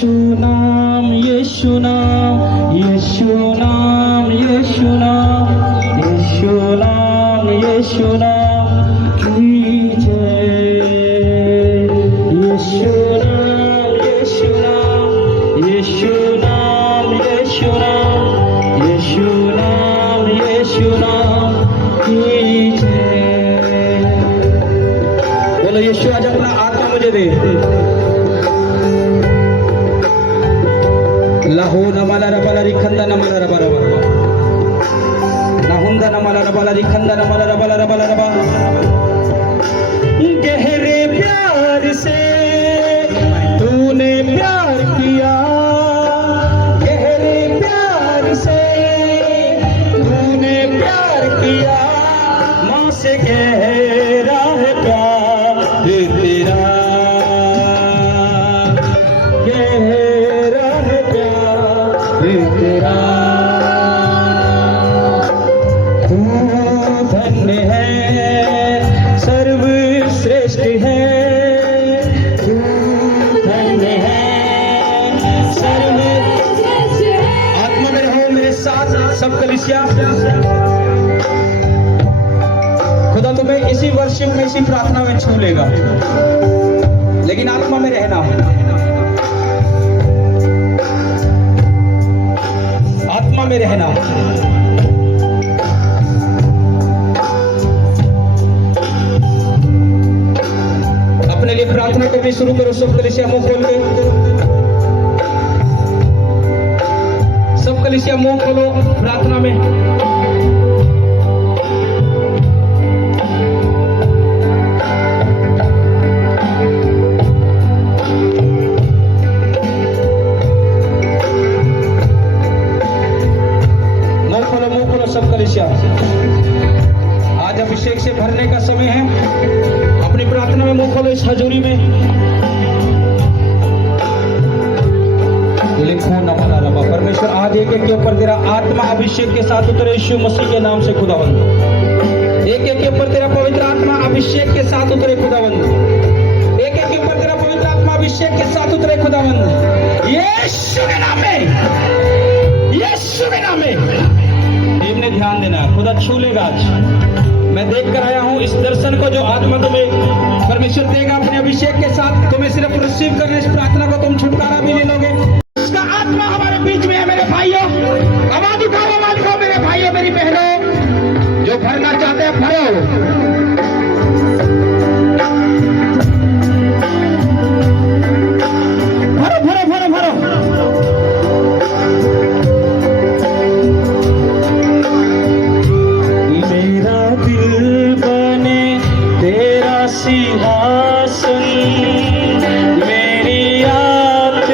यीशु नाम, यीशु नाम, यीशु नाम, यीशु नाम, यीशु नाम, यीशु नाम की जय। यीशु नाम, यीशु नाम, यीशु नाम, यीशु नाम, यीशु नाम, यीशु नाम की जय। बोलो यीशु आज अपना आत्मा मुझे दे। लाहो नमाला रबाला रिखंदा नमाला रबा रबा लाहुंदा नमाला रबाला रिखंदा नमाला रबाला रबाला रबा। गहरे प्यार से तूने प्यार किया, गहरे प्यार से तूने प्यार किया, माँ से गहरा है प्यार तेरा, गहरा है प्यार तेरा। तू धन्य है, सर्वश्रेष्ठ है, तू धन्य है, सर्वश्रेष्ठ है। आत्मा में रहो मेरे साथ सब कलीसिया। खुदा तुम्हें इसी वर्षिप में, इसी प्रार्थना में छू लेगा, लेकिन आत्मा में रहना, आत्मा में रहना। अपने लिए प्रार्थना करनी शुरू करो। सब कलीसिया मुंह खोल के, सब कलीसिया मुंह खोलो प्रार्थना में। आज अभिषेक से भरने का समय है। अपनी प्रार्थना में मुंह खोलो, इस हजूरी में लिखो नमाला रबा। परमेश्वर आज एक एक के ऊपर तेरा आत्मा अभिषेक के साथ उतरे यीशु मसीह के नाम से खुदावंद। एक एक के ऊपर तेरा पवित्र आत्मा अभिषेक के साथ उतरे खुदावंद। एक एक के ऊपर तेरा पवित्र आत्मा अभिषेक के साथ उतरे खुदावंद। यीशु के नाम में, यीशु के नाम में। ने ध्यान देना, खुदा छू लेगा आज। मैं देख कर आया हूं इस दर्शन को, जो आत्मा तुम्हें परमेश्वर देगा अपने अभिषेक के साथ। तुम्हें सिर्फ रिसीव करने इस प्रार्थना को तुम छुटकारा भी ले लोगे। उसका आत्मा हमारे बीच में है मेरे भाइयों। आवाज उठाओ, आवाज उठाओ मेरे भाइयों, मेरी बहनों, जो भरना चाहते हैं भरो। भरो भरो भरो भरो। सिंहासन मेरी आत्मा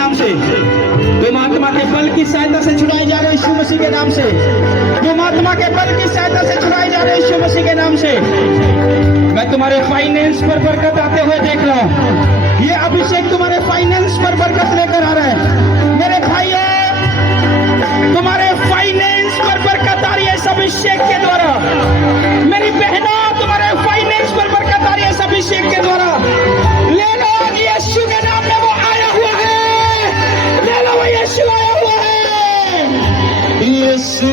नाम से। तुम आत्मा के बल की सहायता से छुड़ाई जा रहे हो यीशु मसीह के नाम से। तुम आत्मा के बल की सहायता से छुड़ाई जा रहे हो यीशु मसीह के नाम से। मैं तुम्हारे फाइनेंस पर बरकत आते हुए देख रहा हूँ। ये अभिषेक तुम्हारे फाइनेंस पर बरकत लेकर आ रहा है। मेरे भाइयों, तुम्हारे फाइनेंस पर बरकत आ रही है इस अभिषेक के द्वारा। मेरी बहनों, तुम्हारे फाइनेंस पर बरकत आ रही है इस अभिषेक के द्वारा। ले लो, यीशु के नाम में वो आया हुआ है। ले लो, वो यीशु आया हुआ है। यीशु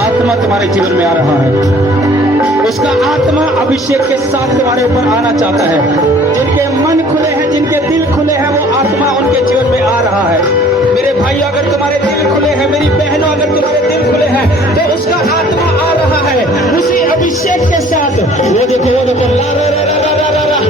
आत्मा तुम्हारे जीवन में आ रहा है। उसका आत्मा अभिषेक के साथ तुम्हारे ऊपर आना चाहता है। जिनके मन खुले हैं, जिनके दिल खुले हैं, वो आत्मा उनके जीवन में आ रहा है। मेरे भाइयों, अगर तुम्हारे दिल खुले हैं, मेरी बहनों, अगर तुम्हारे दिल खुले हैं, तो उसका आत्मा आ रहा है उसी अभिषेक के साथ। वो देखो, वो देखो, ला रा रा रा रा रा रा,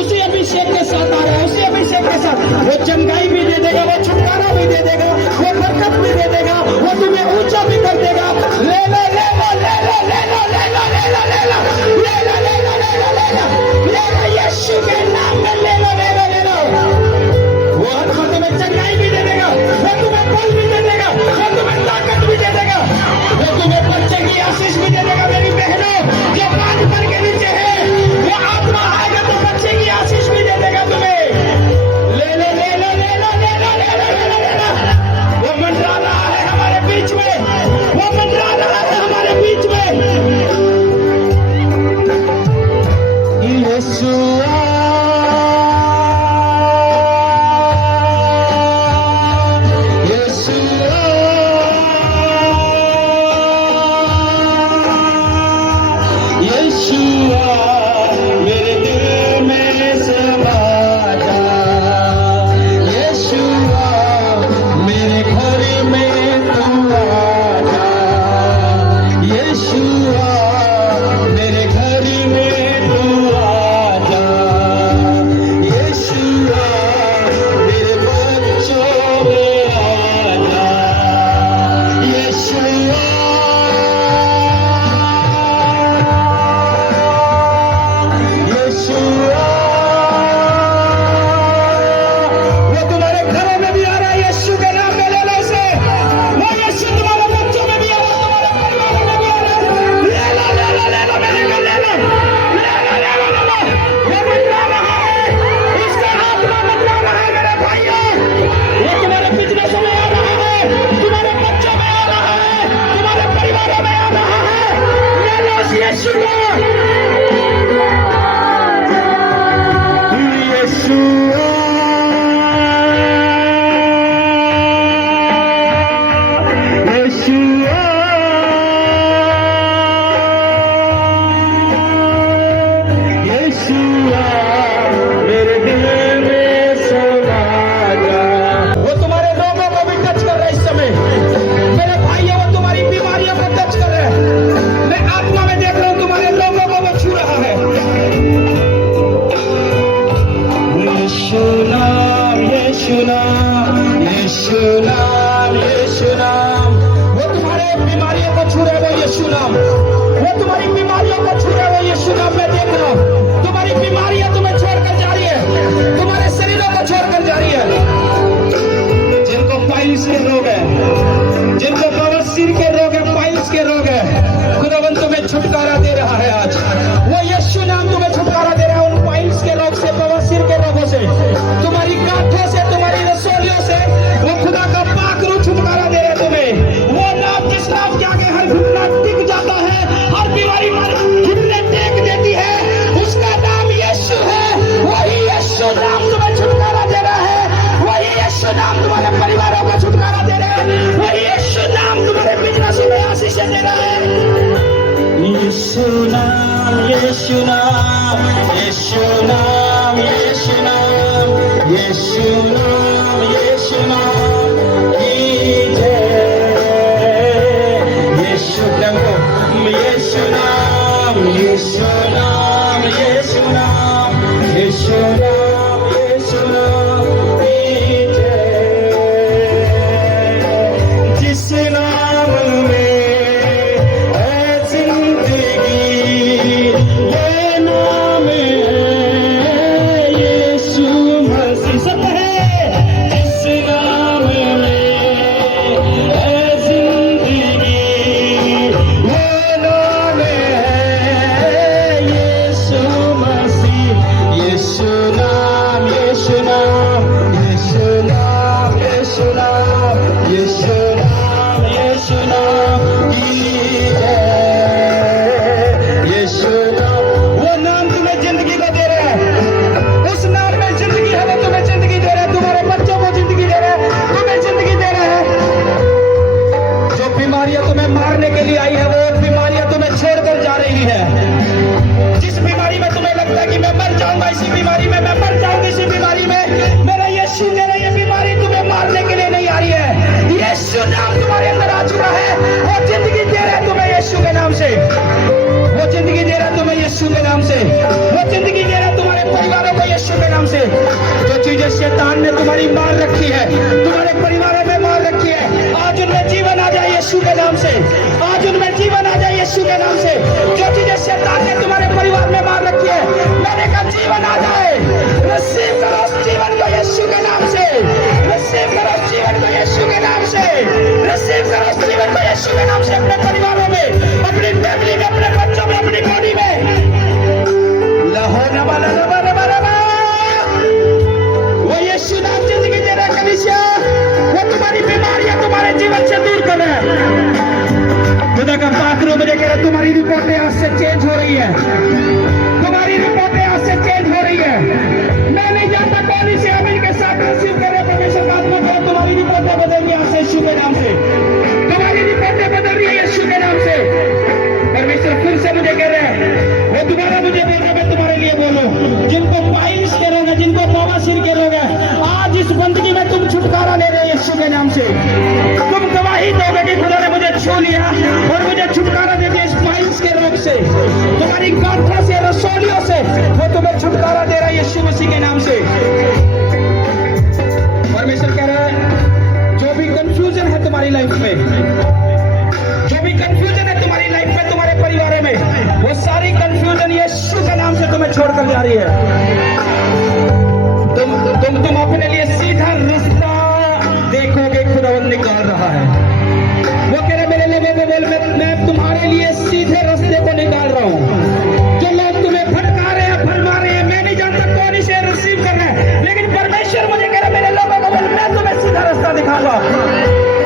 उसी अभिषेक के साथ आ रहा है। उसी अभिषेक के साथ वो चंगाई भी दे देगा, वो छुटकारा भी दे देगा, वो बरकत भी दे देगा, वो तुम्हें ऊंचा भी कर देगा। ले लो, ले लो, ले लो, ले लो, ले लो, ले लो, ले लो, ले लो, ले लो, ले लो, ले लो, ले लो, यीशु के नाम में ले लो, ले लो, ले लो। वो आत्मा तुम्हें चंगाई भी दे देगा, वो तुम्हें बल भी दे देगा, वो तुम्हें ताकत भी दे देगा, वो तुम्हें बच्चे की आशीष भी दे देगा। मेरी बहनों, जो पानी पर के नीचे है, वो आत्मा आएगा तो बच्चे की आशीष भी दे देगा तुम्हें। ले लो, ले लो, ले लो, ले लो, ले लो, ले लो, ले लो। वो मंडरा रहा है हमारे बीच में, वो मंडरा रहा है हमारे बीच में। यीशु छुटकारा दे रहा है आज। वो यीशु नाम तुम्हें छुटकारा दे रहा है उन पाइल्स के रोग से, बवासीर के रोगों से, तुम्हारी गांठों से, तुम्हारी रसोलियों से। वो खुदा का पाक रूह छुटकारा दे रहा है तुम्हें। वो नाम जिस नाम के आगे हर घुटना टिक जाता है, हर बीमारी पर घुटने टेक देती है, उसका नाम यीशु है। वही यीशु नाम तुम्हें छुटकारा दे रहा है। वही यीशु नाम तुम्हारे परिवारों को छुटकारा दे रहा है। वही यीशु नाम तुम्हारे बिजनेस में आशीष दे रहा है। यीशु नाम, यीशु नाम, यीशु नाम, यीशु नाम, यीशु नाम, यीशु नाम की जय। यीशु प्रभु, यीशु नाम, यीशु नाम, यीशु नाम, यीशु नाम, यीशु नाम की जय। जिस नाम में है जिंदगी, ये नाम है यीशु मसीह। सब है, जिस नाम में है जिंदगी, ये नाम है यीशु मसीह। यीशु नाम, यीशु नाम, यीशु नाम, यीशु नाम, यीशु नाम, यीशु नाम की जय। यीशु नाम, वो नाम तुम्हें जिंदगी को दे रहा है। उस नाम में जिंदगी है, वो तुम्हें जिंदगी दे रहा है, तुम्हारे बच्चों को जिंदगी दे रहा है, तुम्हें जिंदगी दे रहा है। जो बीमारियां तुम्हें मारने के लिए आई है, वो बीमारियां तुम्हें छोड़कर जा रही है। जिस बीमारी में तुम्हें लगता है कि मैं मर जाऊंगा, इसी बीमारी में मैं मर जाऊंगा, इसी बीमारी में मेरा यीशु दे रहा है, ये बीमारी तुम्हें मारने के लिए नहीं आ रही है। यीशु नाम तुम्हारे अंदर आ चुका है। वो जिंदगी दे रहा है तुम्हें यीशु के नाम से। वो जिंदगी दे रहा है तुम्हें यीशु के नाम से। वो जिंदगी दे रहा है तुम्हारे परिवारों को यीशु के नाम से। जो चीजें शैतान ने तुम्हारी मार रखी है, तुम्हारे परिवारों में मार रखी है, आज उनमें जीवन आ जाए यीशु के नाम से। आज उनमें जीवन आ जाए यीशु के नाम से। जो चीजें शैतान ने तुम्हारे परिवार में मार रखी है, मैंने कहा जीवन आ जाए। रिसीव करो उस जीवन को यीशु के नाम से। रिसीव करो उस जीवन को यीशु के नाम से। रिसीव करो उस जीवन को यीशु के नाम से अपने परिवारों में, अपनी फैमिली में, अपने बच्चों में, अपनी बॉडी में। लहो नबा नबा नबा नबा। वो यीशु नाम जिंदगी दे रहा है कलीसिया। वो तुम्हारी बीमारियां तुम्हारे जीवन से दूर कर रहा है। खुदा का पाक रूह मुझे कह रहा है तुम्हारी रिपोर्टें आज से चेंज हो रही है। तुम्हारी रिपोर्टें आज से चेंज हो रही है। मैं नहीं जानता कौन इसे अमीन के साथ रिसीव करे। परमेश्वर का आत्मा कह तुम्हारी रिपोर्टें बदल रही है आज से यीशु के नाम से। तुम्हारी रिपोर्टें बदल रही है यीशु के नाम से। परमेश्वर फिर से मुझे कह रहे हैं, वो दोबारा मुझे बोल रहे, मैं तुम्हारे लिए बोलूं। जिनको पाइल्स के रोग है, जिनको बवासीर के रोग है, आज इस बंदगी में तुम छुटकारा ले रहे हो यीशु के नाम से। तुम गवाही दोगे कि खुदा ने मुझे छू लिया और मुझे छुटकारा दे दिया इस पाइल्स के रोग से, तुम्हारी गांठों से, रसोलियों से। वो तुम्हें छुटकारा दे रहा है यीशु मसीह के नाम से। परमेश्वर कह रहा है जो भी कंफ्यूजन है तुम्हारी लाइफ में, जो भी कंफ्यूजन है तुम्हारी लाइफ में, तुम्हारे परिवार में, वो सारी कंफ्यूजन यीशु के नाम से तुम्हें छोड़कर जा रही है। तुम अपने लिए सीधा रास्ता देखोगे, खुदावंद निकाल रहा है। वो कह रहे मेरे लिए मैं तुम्हारे लिए सीधे रास्ते को निकाल रहा हूँ। जो लोग तुम्हें भटका रहे हैं, फरमा रहे हैं, मैं नहीं जानता कौन इसे रिसीव कर रहे हैं, लेकिन परमेश्वर मुझे कह रहा मेरे लोगों को बोल, मैं तुम्हें सीधा रास्ता दिखाऊंगा।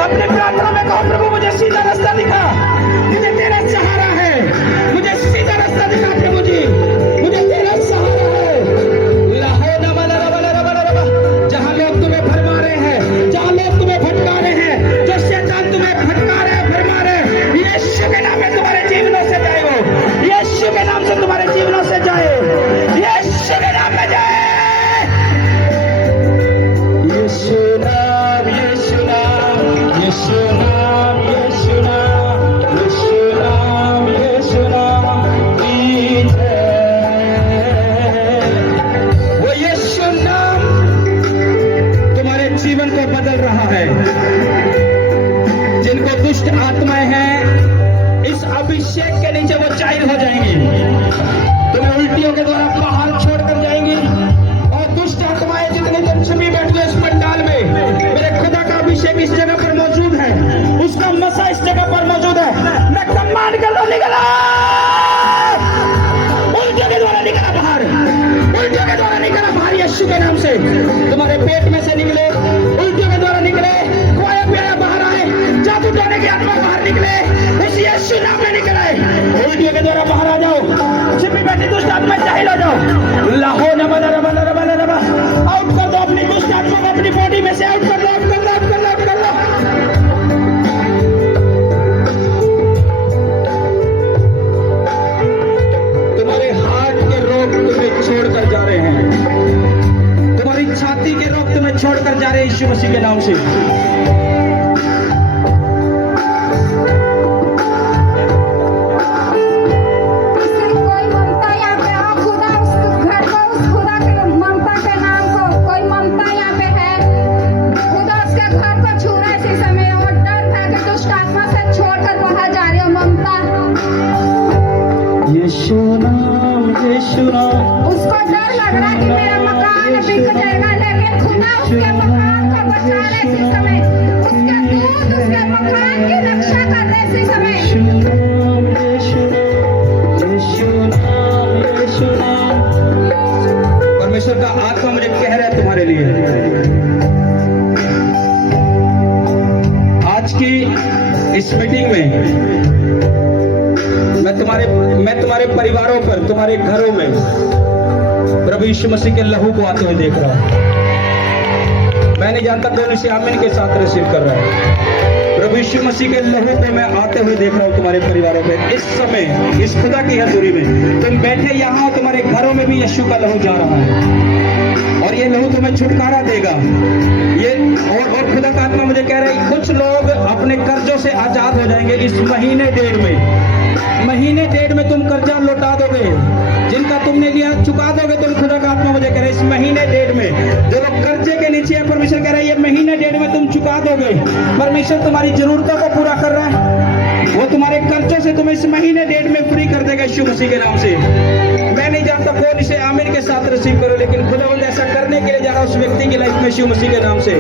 अपने प्रार्थना में कहो प्रभु मुझे सीधा रास्ता दिखा, मुझे तेरा सहारा है, मुझे सीधा रास्ता दिखा प्रभु जी, मुझे तेरा सहारा है। जहां लोग तुम्हें भरमा रहे हैं, जहां लोग तुम्हें भटका रहे हैं, जो शैतान तुम्हें भटका रहे हैं, भरमा रहे हैं, यीशु के नाम में तुम्हारे जीवनों से जाए। वो यीशु के नाम से तुम्हारे जीवनों से जाए, यीशु के नाम में जाए। यीशु नाम, यीशु नाम, यीशु नाम, यीशु नाम, यीशु नाम, यीशु नाम की जय। वो यीशु नाम तुम्हारे जीवन को बदल रहा है। जिनको दुष्ट आत्माएं हैं, इस अभिषेक के नीचे वो चाइर हो जाएंगी, तुम्हें उल्टियों के द्वारा बाहर छोड़कर जाएंगी। और दुष्ट आत्माएं जितनी तुम छिपी बैठ गए इस पंडाल में, मेरे खुदा का अभिषेक इस जगह पर मौजूद है, उसका मसा इस जगह पर मौजूद है। मैं कमान कर लो, निकला तुम्हारे पेट में से निकले, उल्टियों के द्वारा निकले, खोया पिया बाहर आए, जादू टोने की आत्मा बाहर निकले, इस यीशु नाम में निकले। उल्टियों के द्वारा बाहर आ जाओ, छिपी बैठी दुष्ट आत्मा जाहिल हो जाओ। लाहो नबा नबा नबा नबा, आउट कर दो अपनी दुष्ट आत्मा को, अपनी बॉडी में से आउट कर दो, आउट कर दो, आउट कर दो, आउट कर दो। तुम्हारे हार्ट के रोग तुम्हें छोड़कर जा रहे हैं, तुम्हारी छाती के रोग तुम्हें छोड़कर जा रहे हैं यीशु मसीह के नाम से। यीशु नाम, यीशु नाम। उसको डर लग रहा कि मेरा मकान बिक जाएगा, लेकिन खुदा उसके मकान को बचा रहे इसी समय, उसके दूत उसके मकान की रक्षा कर रहे इसी समय। यीशु नाम, यीशु नाम, यीशु नाम, यीशु नाम। परमेश्वर का आत्मा मुझे कह रहा है तुम्हारे लिए, आज की इस मीटिंग में मैं तुम्हारे परिवारों पर, तुम्हारे घरों में प्रभु यीशु मसीह के लहू को आते हुए देख रहा हूं। मैं नहीं जानता कौन इसे आमीन के साथ रिसीव कर रहा है। प्रभु यीशु मसीह के लहू को मैं आते हुए देख रहा हूं तुम्हारे परिवारों पे। इस समय इस खुदा की हजूरी में तुम बैठे यहाँ, तुम्हारे घरों में भी यीशु का लहू जा रहा है और ये लहू तुम्हें छुटकारा देगा। ये और खुदा का आत्मा मुझे कह रहा है, कुछ लोग अपने कर्जों से आजाद हो जाएंगे इस महीने डेढ़ में तुम कर्जा लौटा दोगे, जिनका तुमने लिया चुका दोगे तुम। खुदा का आत्मा मुझे कह रहा है इस महीने डेढ़ में जो लोग कर्जे के नीचे है, परमेश्वर कह रहा है ये महीने डेढ़ में तुम चुका दोगे। परमेश्वर तुम्हारी जरूरतों को पूरा कर रहा है, वो तुम्हारे कर्जों से तुम्हें इस महीने डेढ़ में फ्री कर देगा यीशु मसीह के नाम से। मैं नहीं जानता कौन इसे आमीन के साथ रिसीव करो, लेकिन खुदावंद ऐसा करने के लिए जा रहा है उस व्यक्ति की लाइफ में यीशु मसीह के नाम से।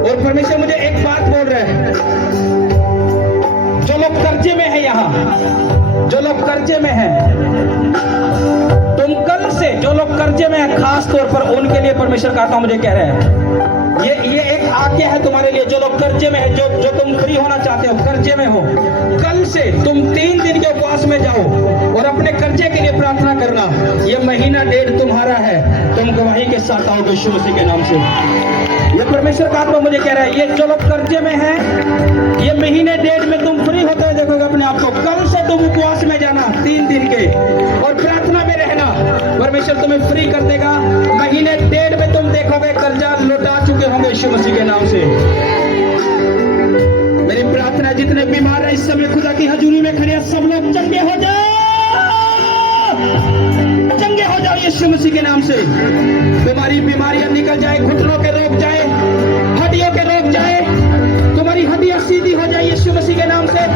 और परमेश्वर मुझे एक बात बोल रहा है, जो लोग कर्जे में है यहाँ, जो लोग कर्जे में हैं, तुम कल से जो लोग कर्जे में हैं खास तौर पर उनके लिए परमेश्वर का आत्मा मुझे कह रहा है, ये एक आज्ञा है तुम्हारे लिए। जो लोग कर्जे में है, जो तुम फ्री होना चाहते हो, कर्जे में हो, कल से तुम 3 दिन के उपवास में जाओ और अपने कर्जे के लिए प्रार्थना करना। ये महीना डेढ़ तुम्हारा है, तुम गवाही के साथ आओगे यीशु मसीह के नाम से। ये परमेश्वर का आत्मा मुझे कह रहा है, ये जो लोग कर्जे में है, ये महीने डेढ़ में तुम फ्री होते हुए देखोगे अपने आप को। कल से तुम उपवास में जाना 3 दिन के और प्रार्थना में रहना, परमेश्वर तुम्हें फ्री कर देगा। महीने डेढ़ में तुम देखोगे कर्जा लौटा चुके होंगे यीशु मसीह के नाम से। मेरी प्रार्थना, जितने बीमार है इस समय खुदा की हजूरी में खड़े हैं, सब लोग चंगे हो जाओ, चंगे हो जाओ यीशु मसीह के नाम से। तुम्हारी बीमारियां निकल जाए, घुटनों के रोग जाए, हड्डियों के रोग जाए, तुम्हारी हड्डियां सीधी हो जाए यीशु मसीह के नाम से।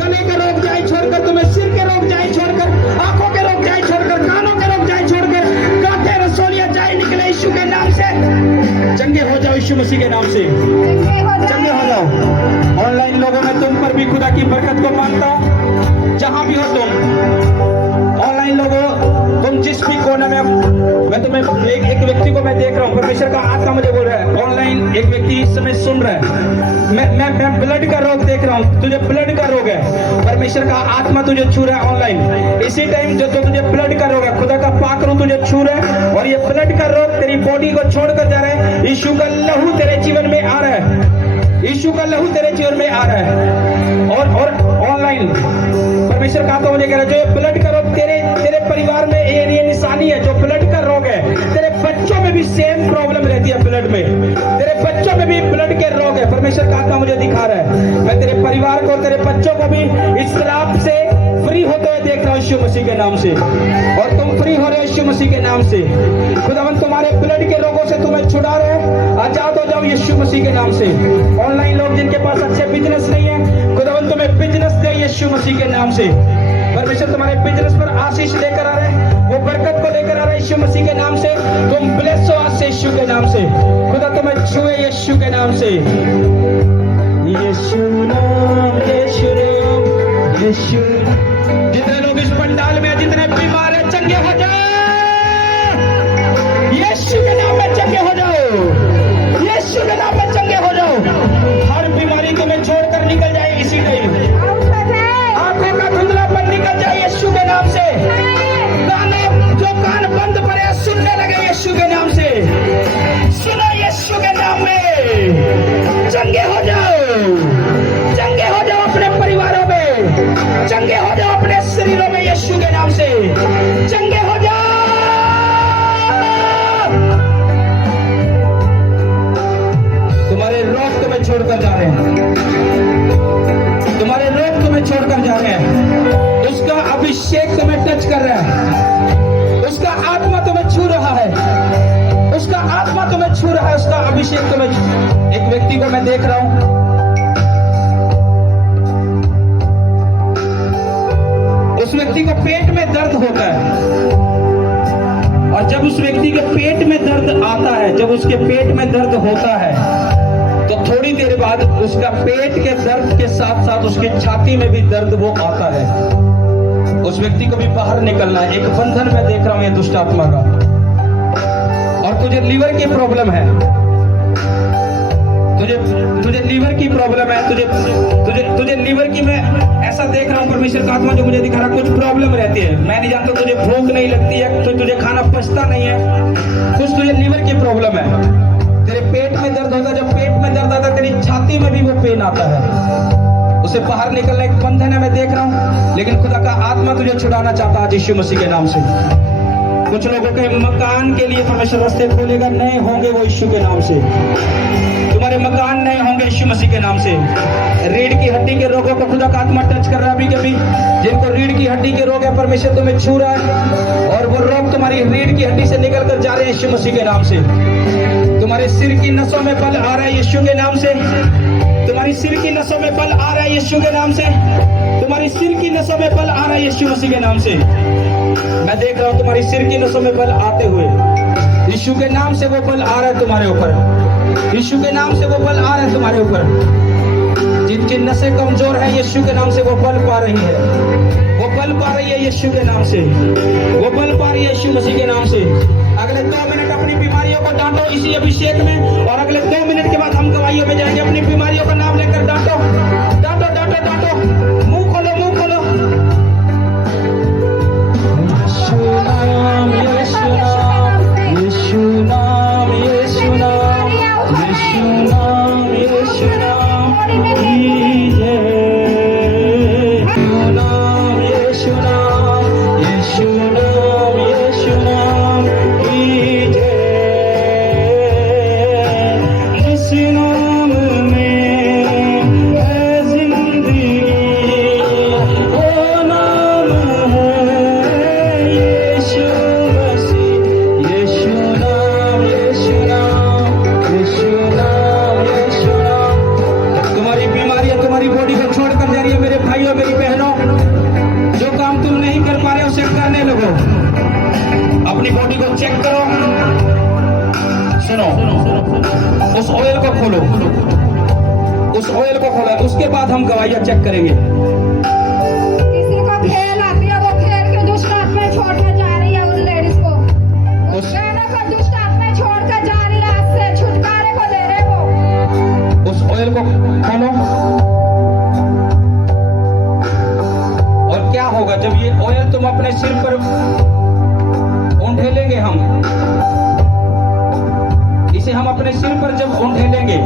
गले के रोग जाए छोड़कर, तुम्हें सिर के रोग जाए छोड़कर, आंखों के रोग जाए छोड़कर, कानों के रोग जाए छोड़कर, कांटे रसोलियां जाए निकले यीशु के नाम से। चंगे हो जाओ यीशु मसीह के नाम से, चंगे हो जाओ। ऑनलाइन लोगों में तुम पर भी खुदा की बरकत को मांगता हूं, जहां भी हो तुम। ऑनलाइन लोगों, तुम जिस भी कोने में, मैं तुम्हें एक व्यक्ति को मैं देख रहा हूँ, परमेश्वर का आत्मा मुझे बोल रहा है। ऑनलाइन एक व्यक्ति इस समय सुन रहा है, मैं ब्लड का रोग देख रहा हूँ, तुझे ब्लड का रोग है, परमेश्वर का आत्मा तुझे छू रहा है ऑनलाइन। इसी टाइम जो तुझे ब्लड का रोग है, खुदा का पाक रूह तुझे छू रहा है और ये ब्लड का रोग तेरी बॉडी को छोड़कर जा रहा है। यीशु का लहू तेरे जीवन में आ रहा है, यीशु का लहू तेरे जीवन में आ रहा है। और ऑनलाइन परमेश्वर का आत्मा मुझे कह रहा है, जो ब्लड का रोग तेरे परिवार में ये निशानी है, जो ब्लड का रोग है, तेरे बच्चों में भी सेम प्रॉब्लम रहती है ब्लड में, तेरे बच्चों में भी ब्लड के रोग है। परमेश्वर का आत्मा मुझे दिखा रहा है, मैं तेरे परिवार को, तेरे बच्चों को भी इस खिलाफ से फ्री होते हुए देख रहा हूँ यीशु मसीह के नाम से। और तुम फ्री हो रहे हो यीशु मसीह के नाम से। खुदावंद तुम्हारे ब्लड के रोगों से तुम्हें छुड़ा रहे हैं, आजाद हो जाओ यीशु मसीह के नाम से। ऑनलाइन लोग जिनके पास अच्छे बिजनेस नहीं है, खुदावंद तुम्हें बिजनेस दे यीशु मसीह के नाम से। परमेश्वर तुम्हारे बिजनेस पर आशीष लेकर आ रहे हैं, वो बरकत को लेकर आ रहे हैं यीशु मसीह के नाम से। तुम ब्लेस हो आज से यीशु के नाम से, खुदा तुम्हें छुए यीशु के नाम से। यीशु नाम, यीशु नाम, यीशु। जितने लोग इस पंडाल में, जितने बीमार है, चंगे हो जाए यीशु के नाम में। उसका अभिषेक तो एक व्यक्ति को मैं देख रहा हूं, उस व्यक्ति को पेट में दर्द होता है, और जब उस व्यक्ति के पेट में दर्द आता है, जब उसके पेट में दर्द होता है, तो थोड़ी देर बाद उसका पेट के दर्द के साथ साथ उसकी छाती में भी दर्द वो आता है। उस व्यक्ति को भी बाहर निकलना है। एक बंधन मैं देख रहा हूं ये दुष्ट आत्मा का। और तुझे लीवर की प्रॉब्लम है, तुझे लीवर की प्रॉब्लम है, तुझे लीवर की, मैं ऐसा देख रहा हूं परमेश्वर का आत्मा जो मुझे दिखा रहा, कुछ प्रॉब्लम रहती है। मैं नहीं जानता, तुझे भूख नहीं लगती है, तो तुझे खाना पचता नहीं है, कुछ तुझे लीवर की प्रॉब्लम है, तेरे पेट में दर्द होता है। जब पेट में दर्द आता है, तेरी छाती में भी वो पेन आता है। उसे बाहर निकलने एक बंधन है मैं देख रहा हूं, लेकिन खुदा का आत्मा तुझे छुड़ाना चाहता है यीशु मसीह के नाम से। कुछ लोगों के मकान के लिए परमेश्वर रास्ते खोलेगा, नए होंगे वो यीशु के नाम से। तुम्हारे मकान नए होंगे यीशु मसीह के नाम से। रीढ़ की हड्डी के रोगों को खुदा का आत्मा टच कर रहा है। अभी कभी जिनको रीढ़ की हड्डी के रोग है, परमेश्वर तुम्हें छू रहा है, और वो रोग तुम्हारी रीढ़ की हड्डी से निकल कर जा रहे हैं यीशु मसीह के नाम से। तुम्हारे सिर की नसों में बल आ रहा है यीशु के नाम से। तुम्हारी सिर की नसों में बल आ रहा है यीशु के नाम से। तुम्हारी सिर की नसों में बल आ रहा है यीशु मसीह के नाम से। मैं देख रहा हूं तुम्हारी सिर की नसों में बल आते हुए। यीशु के नाम से वो बल आ रहा है तुम्हारे ऊपर। यीशु के नाम से वो बल आ रहा है तुम्हारे ऊपर। जिनकी नसें कमजोर है, यीशु के नाम से वो बल पा रही है। वो बल पा रही है यीशु के नाम से। वो बल पा रही है यीशु मसीह के नाम से। अगले 2 मिनट अपनी बीमारियों को डांटो इसी अभिषेक में, और अगले 2 मिनट के बाद हम गवाहियों में जाएंगे। अपनी बीमारियों का नाम लेकर डांटो, डांटो, डांटो, डांटो। मुंह खोलो, मुंह खोलो। यीशु नाम, यीशु नाम, यीशु नाम, यीशु नाम, यीशु नाम, यीशु नाम, कीजिए। यीशु नाम, यीशु नाम, यीशु नाम, यीशु नाम, कीजिए। इस नाम में है जिंदगी, वो नाम है यीशु मसीह। यीशु नाम, यीशु नाम, यीशु नाम, यीशु नाम। तुम्हारी बीमारियां तुम्हारी बॉडी को छोड़कर जा रही है मेरे भाइयों, मेरी बहनों। जो काम तुम नहीं कर पा रहे हो उसे करने लगो। अपनी बॉडी को चेक करो। सुनो, उस ऑयल को खोलो, उस ऑयल को खोलो, उसके बाद हम गवाहियां चेक करेंगे। किसी को खेल आती है, वो खेल के दुष्ट आत्मा छोड़कर जा रही है उन लेडीज को। उस बहनों को दुष्ट आत्मा छोड़कर जा रही है, आज से छुटकारे को दे रहे वो। उस ऑयल को खोलो। और क्या होगा जब ये ऑयल तुम अपने सिर पर ऊंधेलेंगे, इसे हम अपने सिर पर जब ऊंधेलेंगे,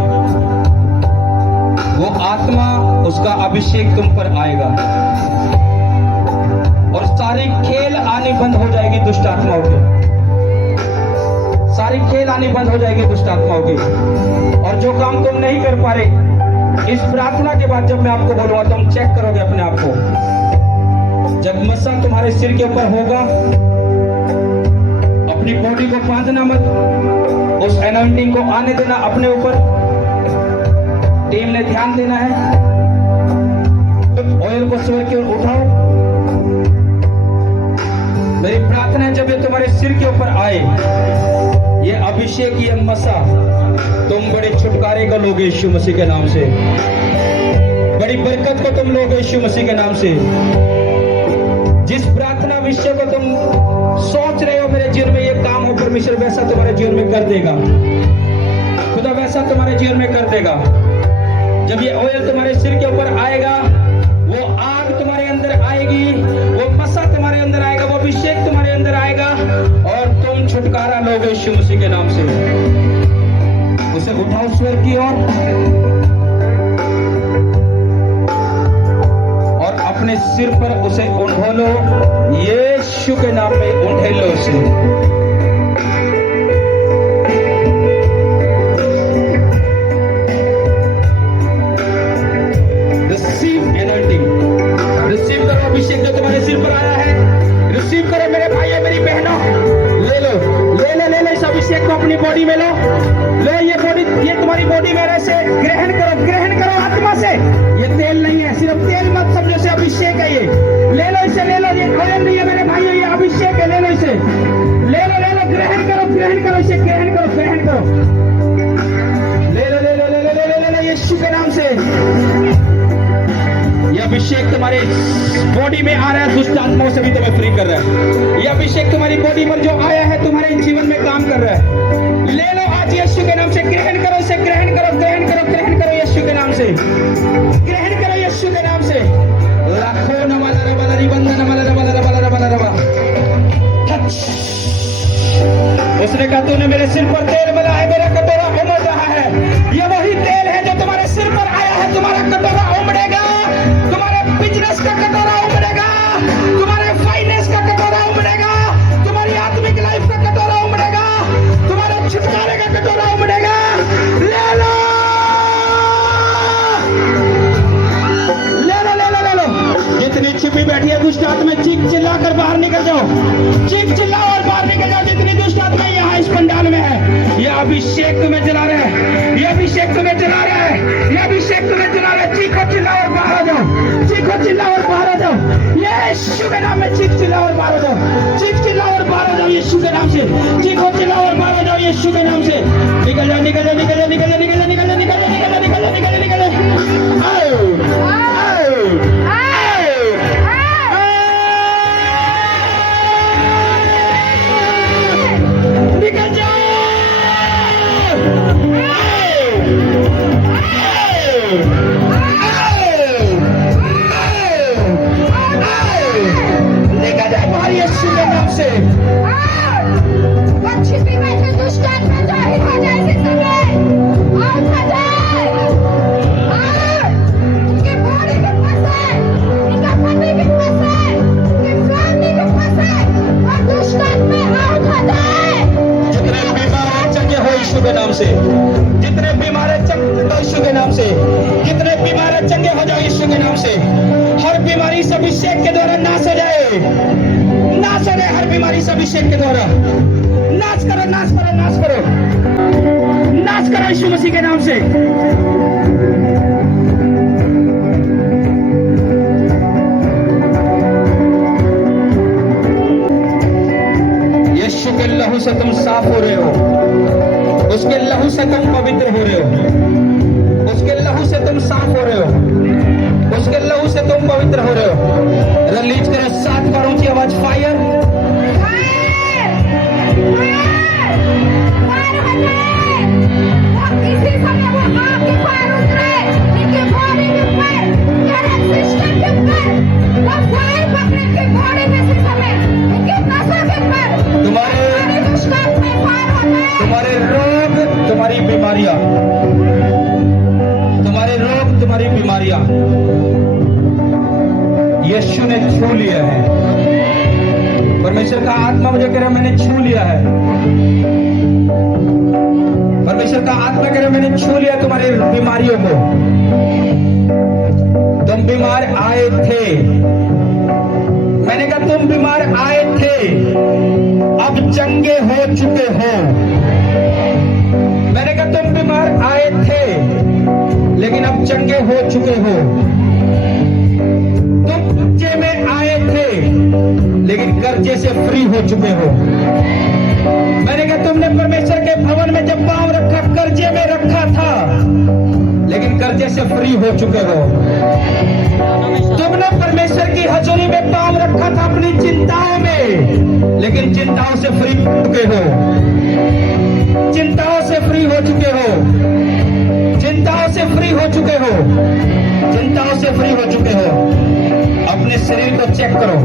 वो आत्मा, उसका अभिषेक तुम पर आएगा, और सारी खेल आनी बंद हो जाएगी दुष्ट आत्माओं की। सारी खेल आनी बंद हो जाएगी दुष्ट आत्माओं की। और जो काम तुम नहीं कर पा रहे, इस प्रार्थना के बाद जब मैं आपको बोलूंगा तुम चेक करोगे अपने आप को। जब मसा तुम्हारे सिर के ऊपर होगा, अपनी बॉडी को बांधना मत, उस एनॉइंटिंग को आने देना अपने ऊपर। टीम ने ध्यान देना है। ऑयल को सिर की ओर उठाओ। मेरी प्रार्थना है जब ये तुम्हारे सिर के ऊपर आए, ये अभिषेक, ये मसा, तुम बड़े छुटकारे को लोगे यीशु मसीह के नाम से। बड़ी बरकत को तुम लोगे यीशु मसीह के नाम से। जिस प्रार्थना विषय को तुम सोच रहे हो मेरे जीवन में ये काम हो, परमेश्वर वैसा तुम्हारे जीवन में कर देगा। खुदा वैसा तुम्हारे जीवन में कर देगा। जब ये ऑयल तुम्हारे सिर के ऊपर आएगा, वो आग तुम्हारे अंदर आएगी, वो मसा तुम्हारे अंदर आएगा, वो अभिषेक तुम्हारे अंदर आएगा, और तुम छुटकारा लोगे यीशु मसीह के नाम से। उसे उठाओ स्वर की ओर, और अपने सिर पर उसे उंढोलो। यीशु के नाम में उंढेलो उसे। रिसीव एनर्जी, रिसीव करो अभिषेक जो तुम्हारे सिर पर आया है। रिसीव करो मेरे भाई, मेरी बहनों। ले लो, ले लो, ले लो इस अभिषेक को अपनी बॉडी में लो। लो ये में से ग्रहण करो आत्मा से। ये तेल नहीं है, सिर्फ तेल मत समझो, से अभिषेक है ये। ले लो इसे, ले लो, ये ऑयल नहीं है मेरे भाइयों, ये अभिषेक है। ले लो इसे, ले लो, ग्रहण करो इसे, ग्रहण करो। ले लो यीशु के नाम से। ये अभिषेक तुम्हारे बॉडी में आ रहा है, दुष्ट आत्माओं से भी तुम्हें फ्री कर रहा है। ये अभिषेक तुम्हारी बॉडी पर जो आया है तुम्हारे जीवन में काम कर रहा है। ले लो आज यीशु के नाम से, ग्रहण करो इसे, ग्रहण करो यीशु के नाम से, ग्रहण करो यीशु के नाम से। लाखों उसने कहा तूने मेरे सिर पर तेल मिला है, मेरा कटोरा उमड़ रहा है। ये वही तेल है जो तुम्हारे सिर पर आया है। तुम्हारा कटोरा उमड़ेगा, तुम्हारे बिजनेस का कटोरा उमड़ेगा, तुम्हारे फाइनेंस का कटोरा उमड़ेगा, तुम्हारी आत्मिक लाइफ का कटोरा उमड़ेगा, तुम्हारे छुटकारे का कटोरा उमड़ेगा। ले लो, जितनी छिपी बैठी है दुष्ट आत्मा, चीख चिल्लाकर बाहर निकल जाओ, चीख चिल्लाओ और बाहर निकल जाओ। जितनी दुष्ट आत्मा यहाँ इस पंडाल में है, ये अभिषेक तुम्हें जला रहे हैं, ये अभिषेक तुम्हें जला रहा है, ये अभिषेक तुम्हें जला रहा है। चीखो चिल्लाओ और बाहर आ जाओ, चीखो चिल्लाओ और बाहर आ जाओ। यीशु के नाम में चीख चिल्लाओ और बाहर आ जाओ, चीख चिल्लाओ और बाहर आ जाओ यीशु के नाम से। चीखो चिल्लाओ और बाहर आ जाओ यीशु के नाम से। निकल जाओ, निकल जाओ, निकल जाओ, निकल जाओ, निकल जाओ, निकल जाओ, निकल जाओ, निकल जाओ, निकल जाओ, निकल जाओ, निकल जाओ। निकल जाओ, निकल जाए बाहर यीशु के नाम से। छिपी बैठे दुष्ट आत्मा जाहिर हो जाए इसी समय, आउट हो जाए। इनके बॉडी के पास है, इनका पति के पास है, इनके फैमिली के पास है, और दुष्ट आत्मा आउट हो जाए। जितने बीमार हैं चंगे हो यीशु के नाम से, जितने बीमार हैं चंगे हो यीशु के नाम से, जितने बीमार हैं चंगे हो जाओ यीशु के नाम से। हर बीमारी इस अभिषेक के द्वारा नाश हो जाए, नाश हो जाए हर बीमारी इस अभिषेक के द्वारा। नाश करो, नाश करो, नाश करो, नाश करो यीशु मसीह के नाम से। यीशु के लहू से तुम साफ हो रहे हो, उसके लहू से तुम पवित्र हो रहे हो, उसके लहू से तुम साफ हो रहे हो, उसके लहू से तुम पवित्र हो रहे हो। रिलीज करो 7 बार ऊंची आवाज, फायर। इसी समय वो आपके फायर उतरे, इनके बॉडी के ऊपर, करंट सिस्टम के ऊपर, वो फायर पकड़े के बॉडी में इसी समय, इनके नसों के ऊपर, तुम्हारे दुष्ट आत्मा फायर होते हैं। तुम्हारे रोग, तुम्हारी बीमारियां, तुम्हारे रोग, तुम्हारी बीमारियां यीशु ने छू लिया है। परमेश्वर का आत्मा मुझे कह रहा है मैंने छू लिया है। परमेश्वर का आत्मा कह रहा है मैंने छू लिया तुम्हारी बीमारियों को। तुम बीमार आए थे, मैंने कहा तुम बीमार आए थे, अब चंगे हो चुके हो। मैंने कहा तुम बीमार आए थे लेकिन अब चंगे हो चुके हो। तुम कर्जे में आए थे लेकिन कर्जे से फ्री हो चुके हो। मैंने कहा तुमने परमेश्वर के भवन में जब पांव रखा कर्जे में रखा था लेकिन कर्जे से फ्री हो चुके हो। तुमने परमेश्वर की हजूरी में पांव रखा था अपनी चिंताओं में लेकिन चिंताओं से फ्री हो चुके हो। चिंताओं से फ्री हो चुके हो, चिंताओं से फ्री हो चुके हो, चिंताओं से फ्री हो चुके हो। अपने शरीर को चेक करो।